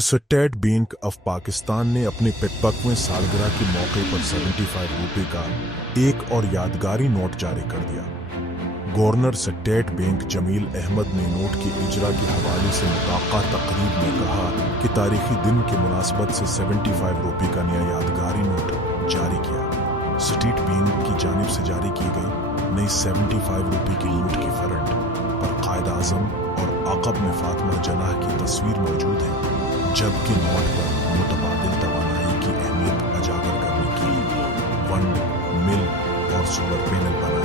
State bank of Pakistan ने अपने 55वें सालगिरह के मौके पर 75 रुपए का एक और यादगारी नोट जारी कर दिया। Governor state bank Jamil Ahmed ने नोट के इजरा के हवाले से मुताक़ा तकरीब में कहा कि तारीखी दिन के मुनासबत से 75 रुपए का नया यादगारी नोट जारी किया। स्टेट बैंक की जानिब से जारी की गई नई 75 रुपए की नोट की फ्रंट पर कायद आज़म और आक़ब में फातिमा जनाह की तस्वीर मौजूद है, जबकि नोट पर मुतबादिल तवानाई की अहमियत उजागर करने के लिए वंड, मिल और सोलर पैनल बना